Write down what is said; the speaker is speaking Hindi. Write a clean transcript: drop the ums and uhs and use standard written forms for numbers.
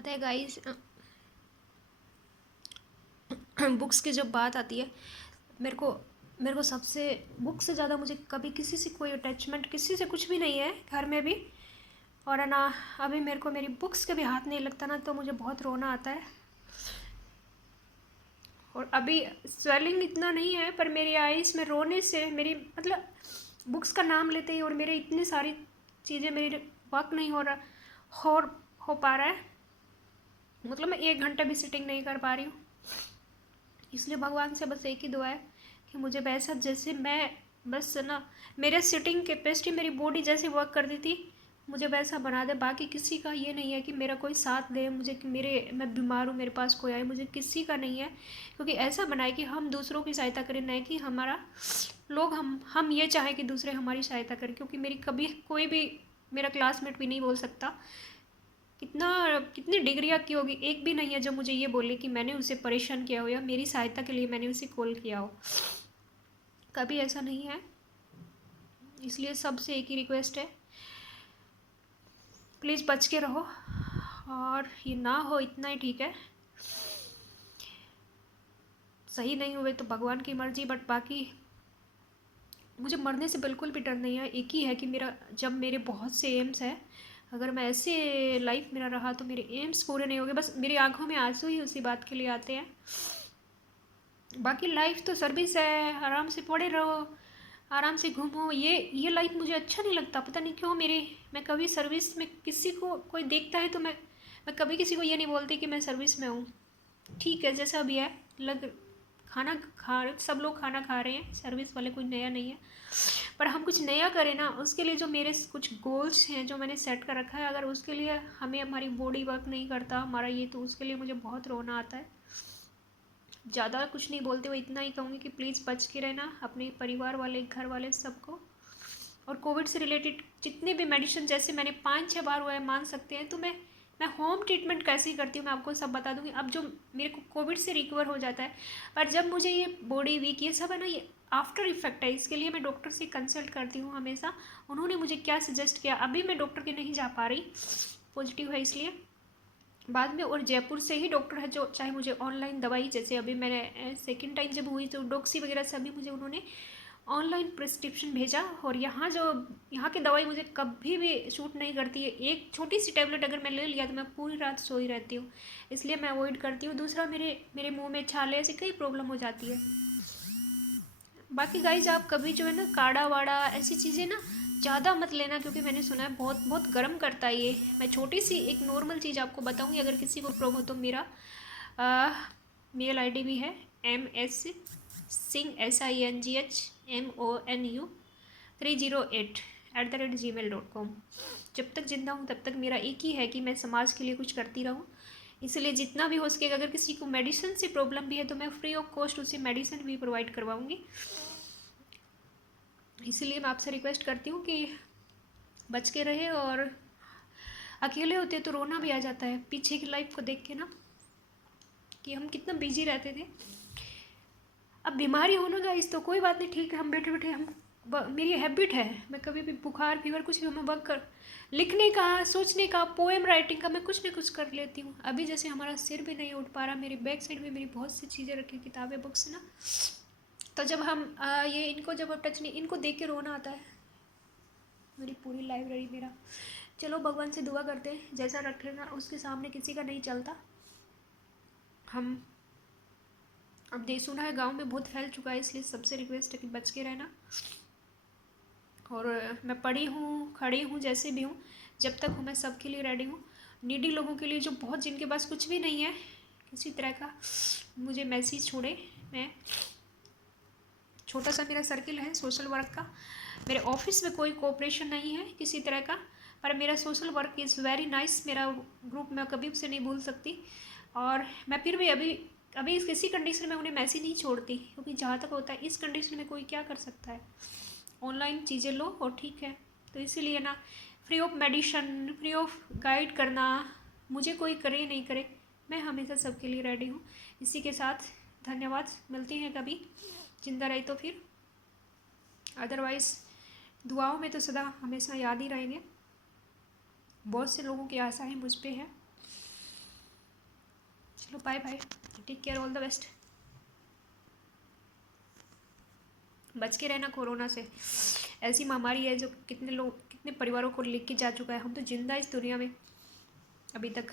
पता है गाइस, बुक्स की जब बात आती है, मेरे को मेरे को सबसे बुक से ज़्यादा मुझे कभी किसी से कोई अटैचमेंट, किसी से कुछ भी नहीं है घर में भी। और है ना, अभी मेरे को मेरी बुक्स के भी हाथ नहीं लगता ना, तो मुझे बहुत रोना आता है। और अभी स्वेलिंग इतना नहीं है, पर मेरी आईज में रोने से मेरी मतलब बुक्स का नाम लेते ही और मेरे इतनी सारी चीज़ें मेरी वर्क नहीं हो रहा हो पा रहा है। मतलब मैं 1 घंटा भी सिटिंग नहीं कर पा रही हूँ। इसलिए भगवान से बस एक ही दुआ है कि मुझे वैसा, जैसे मैं बस ना, मेरे सिटिंग कैपेसिटी मेरी बॉडी जैसे वर्क करती थी, मुझे वैसा बना दे। बाकी किसी का ये नहीं है कि मेरा कोई साथ दे मुझे, कि मैं बीमार हूँ मेरे पास कोई आए, मुझे किसी का नहीं है। क्योंकि ऐसा बनाए कि हम दूसरों की सहायता करें, नहीं कि हमारा लोग हम ये चाहें कि दूसरे हमारी सहायता करें। क्योंकि मेरी कभी कोई भी मेरा क्लासमेट भी नहीं बोल सकता कितनी डिग्रियाँ की होगी, एक भी नहीं है जो मुझे ये बोले कि मैंने उसे परेशान किया हो या मेरी सहायता के लिए मैंने उसे कॉल किया हो। कभी ऐसा नहीं है। इसलिए सबसे एक ही रिक्वेस्ट है, प्लीज़ बच के रहो। और ये ना हो इतना ही ठीक है, सही नहीं हुए तो भगवान की मर्जी। बट बाकी मुझे मरने से बिल्कुल भी डर नहीं है। एक ही है कि मेरे बहुत से एम्स है, अगर मैं ऐसे लाइफ मेरा रहा तो मेरे एम्स पूरे नहीं होंगे। बस मेरी आंखों में आंसू ही उसी बात के लिए आते हैं। बाकी लाइफ तो सर्विस है, आराम से पड़े रहो, आराम से घूमो। ये लाइफ मुझे अच्छा नहीं लगता, पता नहीं क्यों। मैं कभी सर्विस में किसी को कोई देखता है तो मैं कभी किसी को ये नहीं बोलती कि मैं सर्विस में हूँ। ठीक है, जैसा भी है। लग खाना खा सब लोग खाना खा रहे हैं, सर्विस वाले कोई नया नहीं है। पर हम कुछ नया करें ना, उसके लिए जो मेरे कुछ गोल्स हैं जो मैंने सेट कर रखा है, अगर उसके लिए हमारी बॉडी वर्क नहीं करता हमारा ये, तो उसके लिए मुझे बहुत रोना आता है। ज़्यादा कुछ नहीं बोलते हुए इतना ही कहूँगी कि प्लीज़ बच के रहना, अपने परिवार वाले घर वाले सबको। और कोविड से रिलेटेड जितने भी मेडिसिन, जैसे मैंने 5-6 बार हुआ है मान सकते हैं, तो मैं होम ट्रीटमेंट कैसे करती हूँ मैं आपको सब बता दूँगी। अब जो मेरे को कोविड से रिकवर हो जाता है, पर जब मुझे ये बॉडी वीक ये सब है ना, ये आफ्टर इफेक्ट है। इसके लिए मैं डॉक्टर से कंसल्ट करती हूँ हमेशा। उन्होंने मुझे क्या सजेस्ट किया, अभी मैं डॉक्टर के नहीं जा पा रही, पॉजिटिव है इसलिए। बाद में और जयपुर से ही डॉक्टर है जो, चाहे मुझे ऑनलाइन दवाई, जैसे अभी मैंने सेकंड टाइम जब हुई तो डॉक्सी वगैरह सभी मुझे उन्होंने ऑनलाइन प्रिस्क्रिप्शन भेजा। और यहाँ की दवाई मुझे कभी भी शूट नहीं करती है। एक छोटी सी टैबलेट अगर मैं ले लिया तो मैं पूरी रात सोई रहती हूँ, इसलिए मैं अवॉइड करती हूँ। दूसरा, मेरे मेरे मुंह में छाले ऐसी कई प्रॉब्लम हो जाती है। बाकी गाइज, आप कभी जो है ना काढ़ा वाड़ा ऐसी चीज़ें ना ज़्यादा मत लेना, क्योंकि मैंने सुना है बहुत बहुत गर्म करता है ये। मैं छोटी सी एक नॉर्मल चीज़ आपको बताऊंगी, अगर किसी को प्रॉब्लम हो तो मेरा मेल आईडी भी है, MSSingSINGHMONU308@gmail.com। जब तक जिंदा हूँ तब तक मेरा एक ही है कि मैं समाज के लिए कुछ करती रहूँ। इसलिए जितना भी हो सके, अगर किसी को मेडिसिन से प्रॉब्लम भी है तो मैं फ्री ऑफ कॉस्ट उसे मेडिसिन भी प्रोवाइड करवाऊँगी। इसलिए मैं आपसे रिक्वेस्ट करती हूँ कि बच के रहे। और अकेले होते तो रोना भी आ जाता है पीछे की लाइफ को देख के ना, कि हम कितना बिजी रहते थे। अब बीमारी हो ना गाइस तो कोई बात नहीं, ठीक है, हम बैठे बैठे मेरी हैबिट है, मैं कभी भी बुखार फीवर कुछ भी, मैं वर्क कर लिखने का, सोचने का, पोएम राइटिंग का, मैं कुछ ना कुछ कर लेती हूँ। अभी जैसे हमारा सिर भी नहीं उठ पा रहा, मेरी बैक साइड में मेरी बहुत सी चीज़ें रखी, किताबें, बुक्स ना, तो जब हम ये इनको जब टच नहीं, इनको देख के रोना आता है। मेरी पूरी लाइब्रेरी मेरा, चलो भगवान से दुआ करते हैं, जैसा रखेगा उसके सामने किसी का नहीं चलता। हम अब दे सुना है गांव में बहुत फैल चुका है, इसलिए सबसे रिक्वेस्ट है कि बच के रहना। और मैं पड़ी हूँ, खड़ी हूँ, जैसे भी हूँ, जब तक हूँ मैं सबके लिए रेडी हूँ। नीडी लोगों के लिए, जो बहुत, जिनके पास कुछ भी नहीं है किसी तरह का, मुझे मैसेज छोड़े। मैं छोटा सा मेरा सर्किल है सोशल वर्क का, मेरे ऑफिस में कोई कोऑपरेशन नहीं है किसी तरह का, पर मेरा social work is very nice. मेरा ग्रुप मैं कभी उसे नहीं भूल सकती। और मैं फिर भी अभी अभी इस किसी कंडीशन में उन्हें मैसेज नहीं छोड़ती, क्योंकि जहाँ तक होता है इस कंडीशन में कोई क्या कर सकता है, ऑनलाइन चीज़ें लो और ठीक है। तो इसीलिए ना, free of medicine, free of guide करना, मुझे कोई करे नहीं करे, मैं हमेशा सबके लिए रेडी हूँ। इसी के साथ धन्यवाद, मिलते हैं कभी जिंदा रही तो फिर, अदरवाइज़ दुआओं में तो सदा हमेशा याद ही रहेंगे। बहुत से लोगों की आशाएं मुझ पे हैं। चलो bye bye, take care, all the best. बच के रहना कोरोना से। ऐसी महामारी है जो कितने लोग, कितने परिवारों को लेके जा चुका है। हम तो जिंदा इस दुनिया में अभी तक।